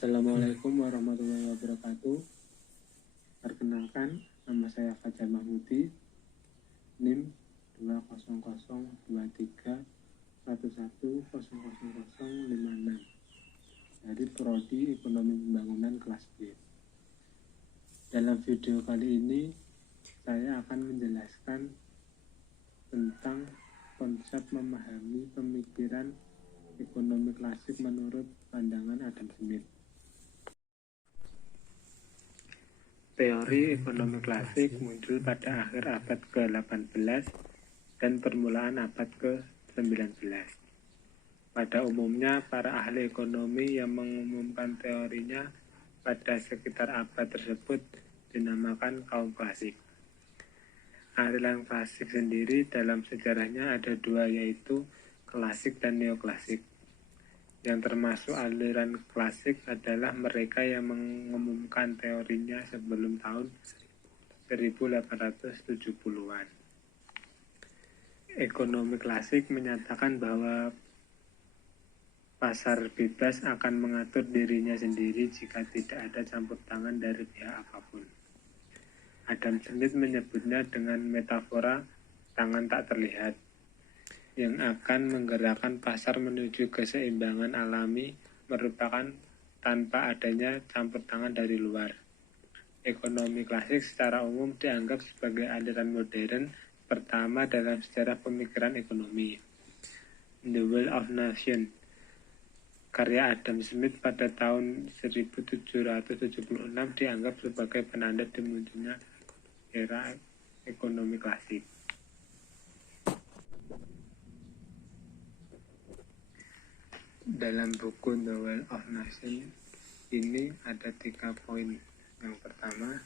Assalamualaikum warahmatullahi wabarakatuh. Perkenalkan, nama saya Fajar Mahmudi, NIM 20023110056 dari Prodi Ekonomi Pembangunan kelas B. Dalam video kali ini, saya akan menjelaskan tentang konsep memahami pemikiran ekonomi klasik menurut pandangan Adam Smith. Teori ekonomi klasik muncul pada akhir abad ke-18 dan permulaan abad ke-19. Pada umumnya, para ahli ekonomi yang mengumumkan teorinya pada sekitar abad tersebut dinamakan kaum klasik. Aliran klasik sendiri dalam sejarahnya ada dua, yaitu klasik dan neoklasik. Yang termasuk aliran klasik adalah mereka yang mengumumkan teorinya sebelum tahun 1870-an. Ekonomi klasik menyatakan bahwa pasar bebas akan mengatur dirinya sendiri jika tidak ada campur tangan dari pihak apapun. Adam Smith menyebutnya dengan metafora tangan tak terlihat, yang akan menggerakkan pasar menuju keseimbangan alami merupakan tanpa adanya campur tangan dari luar. Ekonomi klasik secara umum dianggap sebagai aliran modern pertama dalam sejarah pemikiran ekonomi. The Will of Nation, karya Adam Smith pada tahun 1776 dianggap sebagai penanda dimunculnya era ekonomi klasik. Dalam buku The Will of Nation ini ada 3 poin. Yang pertama,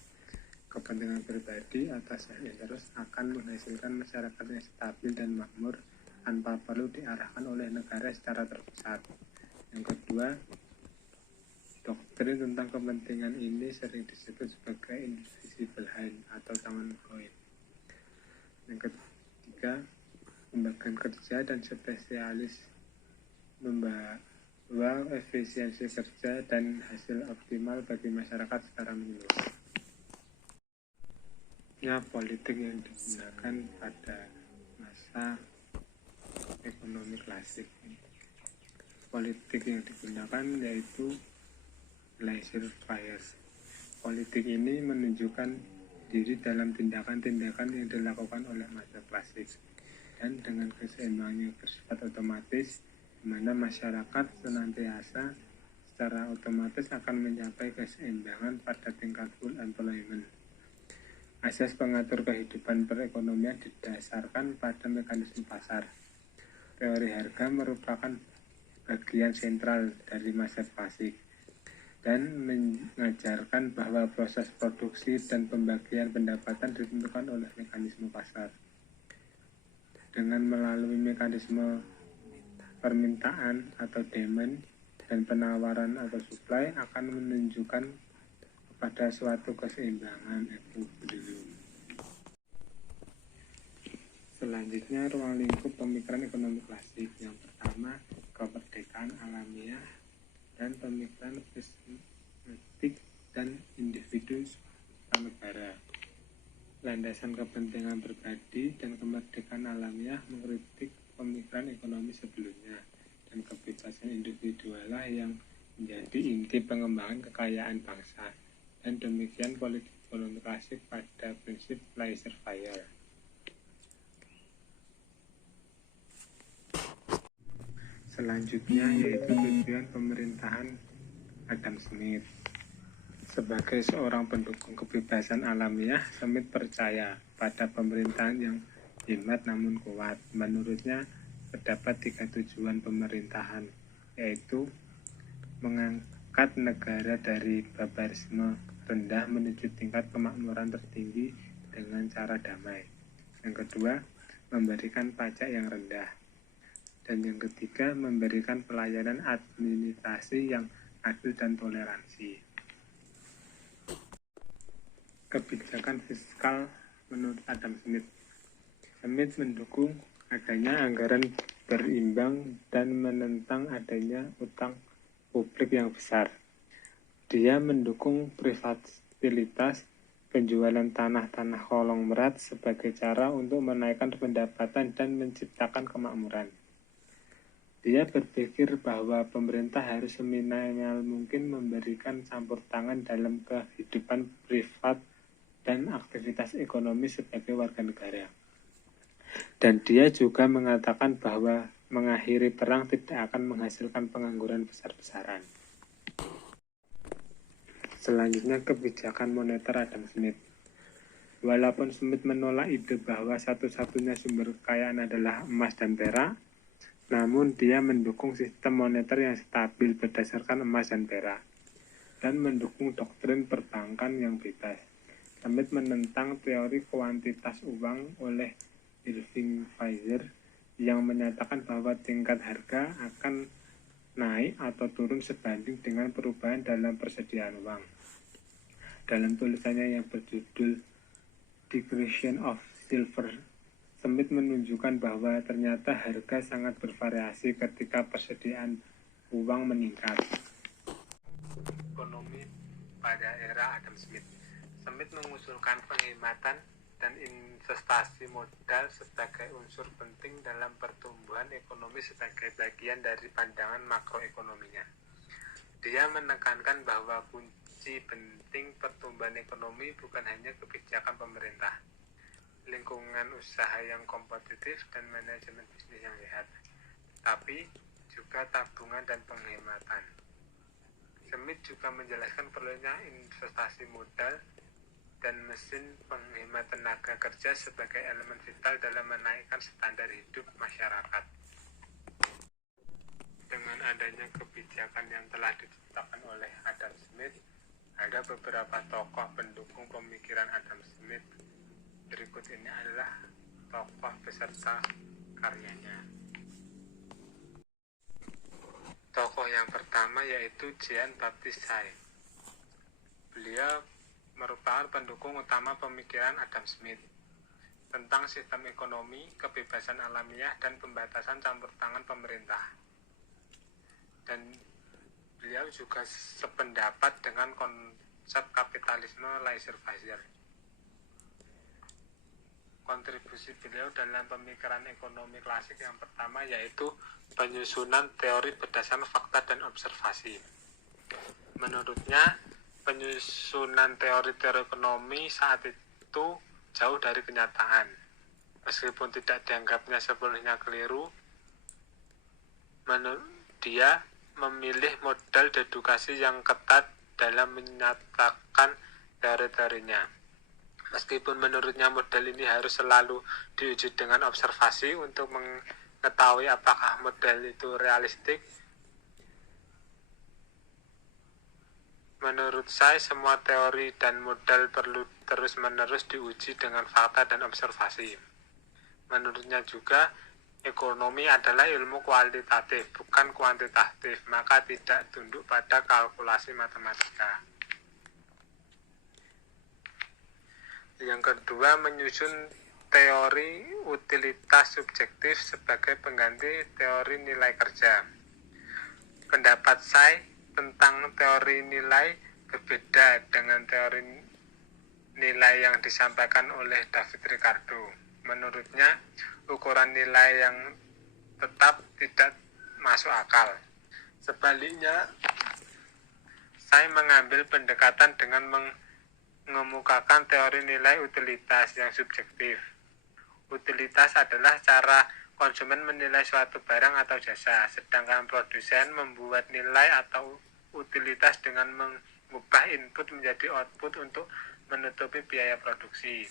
kepentingan pribadi atau self-interest akan menghasilkan masyarakat yang stabil dan makmur tanpa perlu diarahkan oleh negara secara terpusat. Yang kedua, doktrin tentang kepentingan ini sering disebut sebagai invisible hand atau tangan goib. Yang ketiga, pembagian kerja dan spesialis membawa efisiensi kerja dan hasil optimal bagi masyarakat secara menyeluruh. Politik yang digunakan pada masa ekonomi klasik. Politik yang digunakan yaitu laissez-faire. Politik ini menunjukkan diri dalam tindakan-tindakan yang dilakukan oleh masa klasik dan dengan keseimbangan yang bersifat otomatis, di mana masyarakat senantiasa secara otomatis akan mencapai keseimbangan pada tingkat full employment. Asas pengatur kehidupan perekonomian didasarkan pada mekanisme pasar. Teori harga merupakan bagian sentral dari masa klasik dan mengajarkan bahwa proses produksi dan pembagian pendapatan ditentukan oleh mekanisme pasar. Dengan melalui mekanisme permintaan atau demand dan penawaran atau supply akan menunjukkan pada suatu keseimbangan equilibrium. Selanjutnya, ruang lingkup pemikiran ekonomi klasik. Yang pertama, kemerdekaan alamiah dan pemikiran sistematik dan individu negara. Landasan kepentingan pribadi dan kemerdekaan alamiah mengkritik pemikiran ekonomi sebelumnya, dan kebebasan individualah yang menjadi inti pengembangan kekayaan bangsa. Dan demikian politik ekonomi klasik pada prinsip laissez-faire. Selanjutnya yaitu tujuan pemerintahan Adam Smith. Sebagai seorang pendukung kebebasan alamiah, Smith percaya pada pemerintahan yang hemat namun kuat. Menurutnya, terdapat 3 tujuan pemerintahan, yaitu mengangkat negara dari barbarisme rendah menuju tingkat kemakmuran tertinggi dengan cara damai. Yang kedua, memberikan pajak yang rendah. Dan yang ketiga, memberikan pelayanan administrasi yang adil dan toleransi. Kebijakan fiskal menurut Adam Smith. Smith mendukung adanya anggaran berimbang dan menentang adanya utang publik yang besar. Dia mendukung privatitas penjualan tanah-tanah konglomerat sebagai cara untuk menaikkan pendapatan dan menciptakan kemakmuran. Dia berpikir bahwa pemerintah harus seminimal mungkin memberikan campur tangan dalam kehidupan privat dan aktivitas ekonomi sebagai warga negara. Dan dia juga mengatakan bahwa mengakhiri perang tidak akan menghasilkan pengangguran besar-besaran. Selanjutnya, kebijakan moneter Adam Smith. Walaupun Smith menolak ide bahwa satu-satunya sumber kekayaan adalah emas dan perak, namun dia mendukung sistem moneter yang stabil berdasarkan emas dan perak, dan mendukung doktrin perbankan yang bebas. Smith menentang teori kuantitas uang oleh Irving Fisher yang menyatakan bahwa tingkat harga akan naik atau turun sebanding dengan perubahan dalam persediaan uang. Dalam tulisannya yang berjudul Decretion of Silver, Smith menunjukkan bahwa ternyata harga sangat bervariasi ketika persediaan uang meningkat. Ekonomi pada era Adam Smith. Smith mengusulkan penghematan dan investasi modal sebagai unsur penting dalam pertumbuhan ekonomi sebagai bagian dari pandangan makroekonominya. Dia menekankan bahwa kunci penting pertumbuhan ekonomi bukan hanya kebijakan pemerintah, lingkungan usaha yang kompetitif dan manajemen bisnis yang sehat, tapi juga tabungan dan penghematan. Smith juga menjelaskan perlunya investasi modal dan mesin penghemat tenaga kerja sebagai elemen vital dalam menaikkan standar hidup masyarakat. Dengan adanya kebijakan yang telah ditetapkan oleh Adam Smith, ada beberapa tokoh pendukung pemikiran Adam Smith. Berikut ini adalah tokoh beserta karyanya. Tokoh yang pertama yaitu Jean Baptiste Say. Beliau merupakan pendukung utama pemikiran Adam Smith tentang sistem ekonomi, kebebasan alamiah, dan pembatasan campur tangan pemerintah. Dan beliau juga sependapat dengan konsep kapitalisme laissez-faire. Kontribusi beliau dalam pemikiran ekonomi klasik yang pertama yaitu penyusunan teori berdasarkan fakta dan observasi. Menurutnya, penyusunan teori-teori ekonomi saat itu jauh dari kenyataan. Meskipun tidak dianggapnya sepenuhnya keliru, dia memilih modal dedukasi yang ketat dalam menyatakan teori-teorinya. Meskipun menurutnya model ini harus selalu diuji dengan observasi untuk mengetahui apakah model itu realistik, menurut saya semua teori dan model perlu terus-menerus diuji dengan fakta dan observasi. Menurutnya juga, ekonomi adalah ilmu kualitatif, bukan kuantitatif, maka tidak tunduk pada kalkulasi matematika. Yang kedua, menyusun teori utilitas subjektif sebagai pengganti teori nilai kerja. Pendapat saya tentang teori nilai berbeda dengan teori nilai yang disampaikan oleh David Ricardo. Menurutnya, ukuran nilai yang tetap tidak masuk akal. Sebaliknya, saya mengambil pendekatan dengan mengemukakan teori nilai utilitas yang subjektif. Utilitas adalah cara konsumen menilai suatu barang atau jasa, sedangkan produsen membuat nilai atau utilitas dengan mengubah input menjadi output untuk menutupi biaya produksi.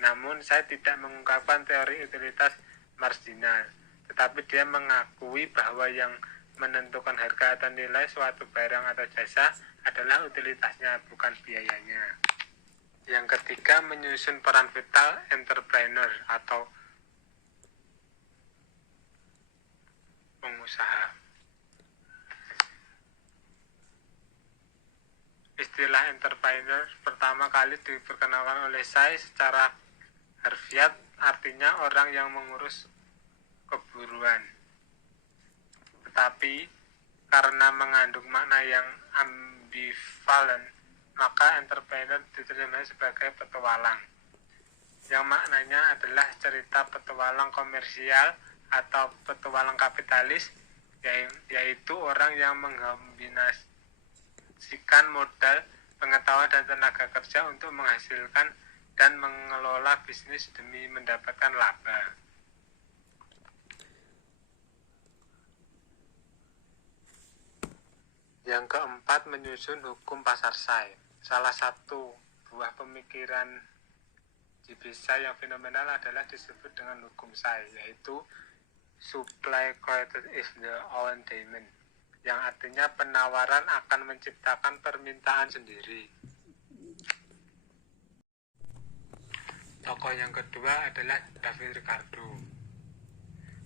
Namun, saya tidak mengungkapkan teori utilitas marginal, tetapi dia mengakui bahwa yang menentukan harga atau nilai suatu barang atau jasa adalah utilitasnya, bukan biayanya. Yang ketiga, menyusun peran vital entrepreneur atau pengusaha. Istilah entrepreneur pertama kali diperkenalkan oleh saya secara harfiah, artinya orang yang mengurus keburuan. Tetapi karena mengandung makna yang ambivalen, maka entrepreneur diterima sebagai petualang, yang maknanya adalah cerita petualang komersial atau petualang kapitalis, yaitu orang yang mengkombinasikan modal, pengetahuan, dan tenaga kerja untuk menghasilkan dan mengelola bisnis demi mendapatkan laba. Yang keempat, menyusun hukum pasar say. Salah satu buah pemikiran Gibson yang fenomenal adalah disebut dengan hukum say, yaitu supply created is the own demand, yang artinya penawaran akan menciptakan permintaan sendiri. Tokoh yang kedua adalah David Ricardo.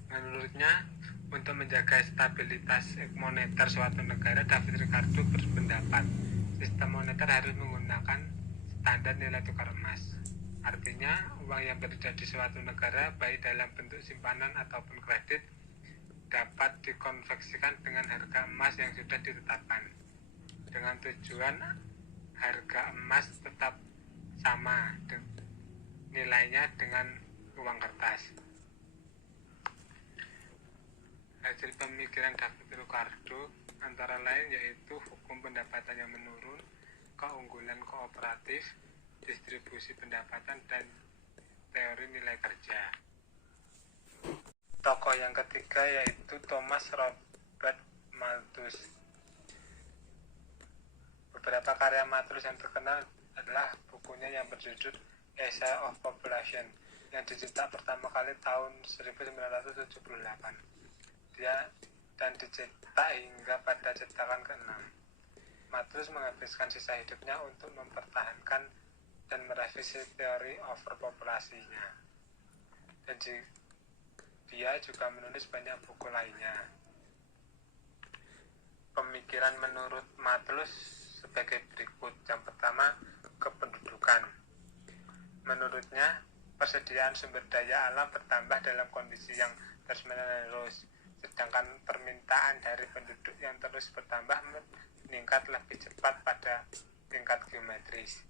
Menurutnya, untuk menjaga stabilitas moneter suatu negara, David Ricardo berpendapat sistem moneter harus menggunakan standar nilai tukar emas. Artinya, uang yang beredar di suatu negara, baik dalam bentuk simpanan ataupun kredit, dapat dikonversikan dengan harga emas yang sudah ditetapkan, dengan tujuan harga emas tetap sama nilainya dengan uang kertas. Hasil pemikiran David Ricardo antara lain yaitu hukum pendapatan yang menurun, keunggulan kooperatif, distribusi pendapatan, dan teori nilai kerja. Tokoh yang ketiga yaitu Thomas Robert Malthus. Beberapa karya Malthus yang terkenal adalah bukunya yang berjudul Essay of Population, yang dicetak pertama kali tahun 1978. Dan dicetak hingga pada cetakan ke-6. Malthus menghabiskan sisa hidupnya untuk mempertahankan dan merevisi teori overpopulasinya. Dan dia juga menulis banyak buku lainnya. Pemikiran menurut Malthus sebagai berikut. Yang pertama, kependudukan. Menurutnya, persediaan sumber daya alam bertambah dalam kondisi yang terus-menerus, sedangkan permintaan dari penduduk yang terus bertambah meningkat lebih cepat pada tingkat geometris.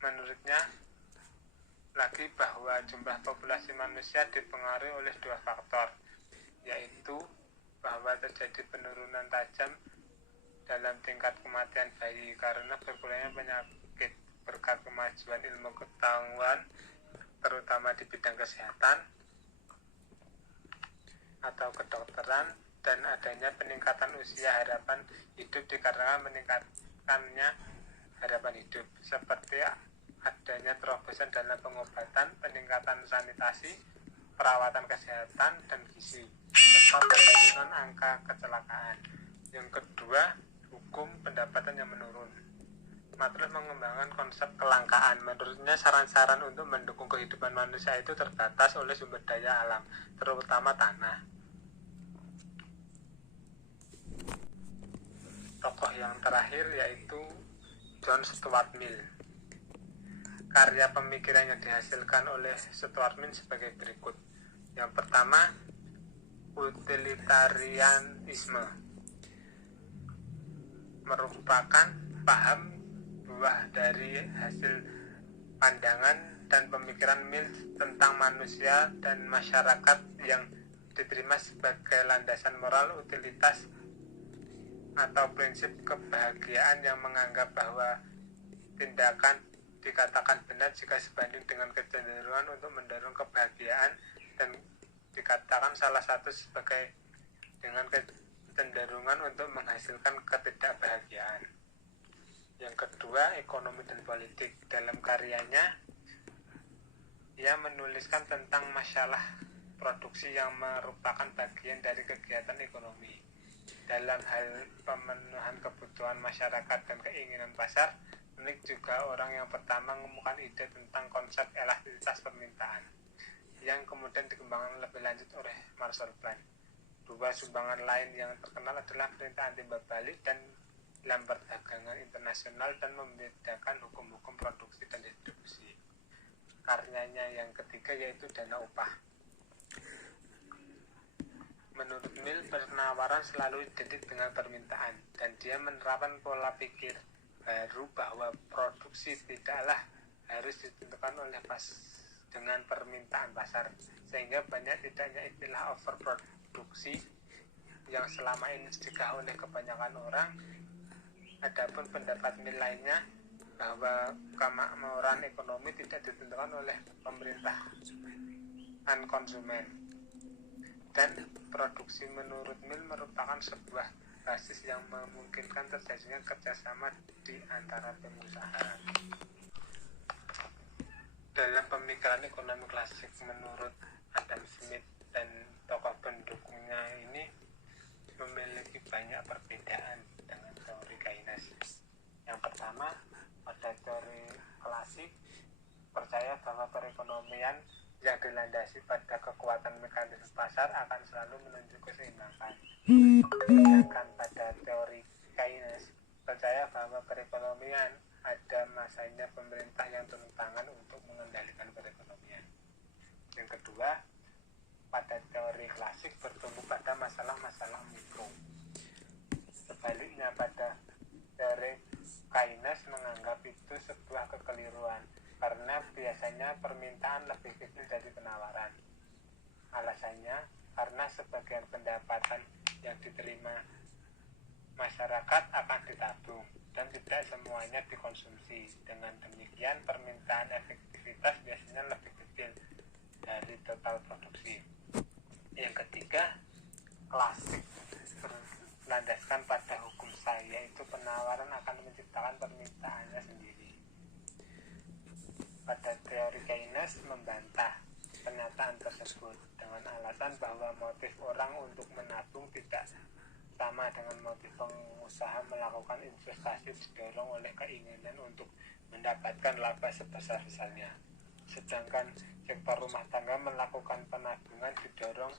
Menurutnya lagi bahwa jumlah populasi manusia dipengaruhi oleh dua faktor, yaitu bahwa terjadi penurunan tajam dalam tingkat kematian bayi karena berkurangnya penyakit berkat kemajuan ilmu pengetahuan, terutama di bidang kesehatan atau kedokteran, dan adanya peningkatan usia harapan hidup dikarenakan meningkatkannya harapan hidup, seperti adanya terobosan dalam pengobatan, peningkatan sanitasi, perawatan kesehatan, dan gizi, serta penurunan angka kecelakaan. Yang kedua, hukum pendapatan yang menurun. Malthus mengembangkan konsep kelangkaan. Menurutnya saran-saran untuk mendukung kehidupan manusia itu terbatas oleh sumber daya alam, terutama tanah. Tokoh yang terakhir yaitu John Stuart Mill. Karya pemikiran yang dihasilkan oleh Stuart Mill sebagai berikut. Yang pertama, utilitarianisme merupakan paham buah dari hasil pandangan dan pemikiran Mill tentang manusia dan masyarakat yang diterima sebagai landasan moral utilitas atau prinsip kebahagiaan, yang menganggap bahwa tindakan dikatakan benar jika sebanding dengan kecenderungan untuk mendorong kebahagiaan, dan dikatakan salah satu sebagai dengan kecenderungan untuk menghasilkan ketidakbahagiaan. Yang kedua, ekonomi dan politik. Dalam karyanya, ia menuliskan tentang masalah produksi yang merupakan bagian dari kegiatan ekonomi. Dalam hal pemenuhan kebutuhan masyarakat dan keinginan pasar, Mill juga orang yang pertama menemukan ide tentang konsep elastisitas permintaan, yang kemudian dikembangkan lebih lanjut oleh Marshall Plan. Dua sumbangan lain yang terkenal adalah Perintah Anti-Timbal Balik dan dalam Perdagangan Internasional, dan membedakan hukum-hukum produksi dan distribusi. Karyanya yang ketiga yaitu Dana Upah. Menurut Mill, penawaran selalu identik dengan permintaan, dan dia menerapkan pola pikir baru bahwa produksi tidaklah harus ditentukan oleh dengan permintaan pasar, sehingga banyak tidaknya istilah overproduksi yang selama ini dicegah oleh kebanyakan orang. Adapun pendapat Mill lainnya bahwa kemakmuran ekonomi tidak ditentukan oleh pemerintah dan konsumen, dan produksi menurut Mill merupakan sebuah basis yang memungkinkan terjadinya kerjasama di antara pengusaha. Dalam pemikiran ekonomi klasik menurut Adam Smith dan tokoh pendukungnya ini memiliki banyak perbedaan dengan teori Keynes. Yang pertama, pada teori klasik percaya bahwa perekonomian yang dilandasi pada kekuatan mekanisme pasar akan selalu menuju keseimbangan. Sedangkan pada teori Keynes percaya bahwa perekonomian ada masanya pemerintah yang turun tangan untuk mengendalikan perekonomian. Yang kedua, pada teori klasik bertumbuh pada masalah-masalah mikro. Sebaliknya, pada teori Keynes menganggap itu sebuah kekeliruan, karena biasanya permintaan lebih kecil dari penawaran. Alasannya, karena sebagian pendapatan yang diterima masyarakat akan ditabung dan tidak semuanya dikonsumsi. Dengan demikian, permintaan efektivitas biasanya lebih kecil dari total produksi. Yang ketiga, klasik berlandaskan pada hukum Say, yaitu penawaran akan menciptakan permintaannya sendiri. Pada teori Keynes membantah pernyataan tersebut dengan alasan bahwa motif orang untuk menabung tidak sama dengan motif pengusaha melakukan investasi didorong oleh keinginan untuk mendapatkan laba sebesar-besarnya. Sedangkan sektor rumah tangga melakukan penabungan didorong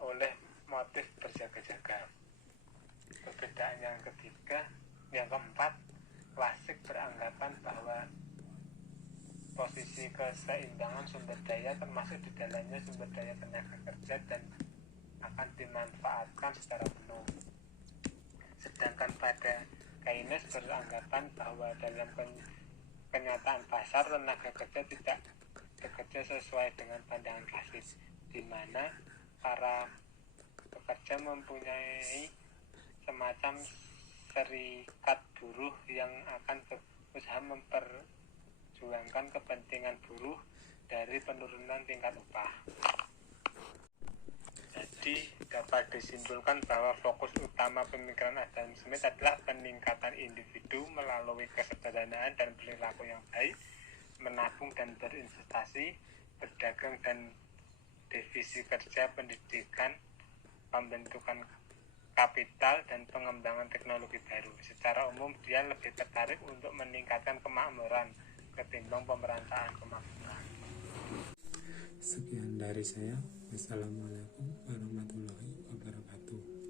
oleh motif berjaga-jaga. Perbedaan yang keempat, klasik beranggapan bahwa posisi keseimbangan sumber daya termasuk di dalamnya sumber daya tenaga kerja dan akan dimanfaatkan secara penuh. Sedangkan pada Keynes beranggapan bahwa dalam kenyataan pasar tenaga kerja tidak bekerja sesuai dengan pandangan klasik, di mana para pekerja mempunyai semacam serikat buruh yang akan berusaha memperjuangkan kepentingan buruh dari penurunan tingkat upah. Jadi dapat disimpulkan bahwa fokus utama pemikiran Adam Smith adalah peningkatan individu melalui kesederhanaan dan perilaku yang baik, menabung dan berinvestasi, berdagang dan divisi kerja, pendidikan, pembentukan kapital, dan pengembangan teknologi baru. Secara umum dia lebih tertarik untuk meningkatkan kemakmuran ketimbang pemerataan kemakmuran. Sekian dari saya. Wassalamualaikum warahmatullahi wabarakatuh.